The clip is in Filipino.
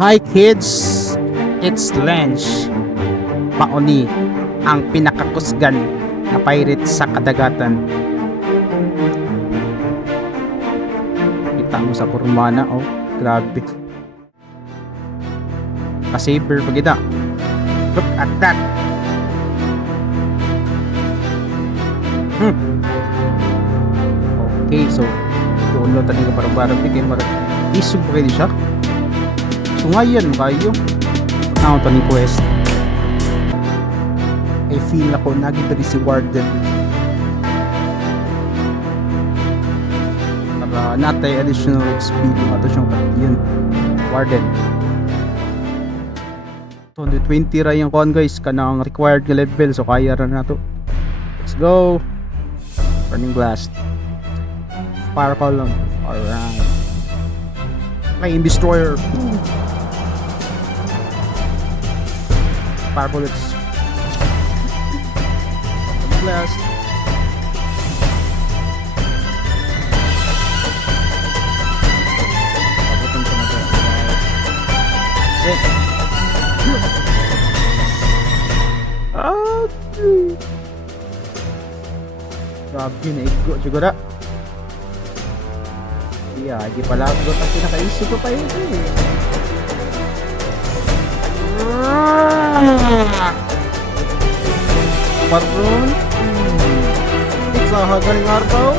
Hi kids, it's lunch. Mauni ang pinakakusgan na pirate sa kadagatan. Kita mo sa pormana, oh, grabe. Pa-saber pa kita. Look at that. Okay, so tulo tadi ka parang barang pikir marang isog pa kayo siya. So ngayon kayo ako to ni quest. I feel ako nagitari si Warden para natay additional XP ato siyang yun Warden. 20 ra yung kon guys kanang required nga level, so kaya ra na to. Let's go. Burning blast, fire column, alright, flame destroyer, fire bullets, blast, pabutin ko na to. Set. Grabe na igo siguro. Iya, di pala ako kasi nakaisip ko pa yun eh. Patron, sa hagaling araw.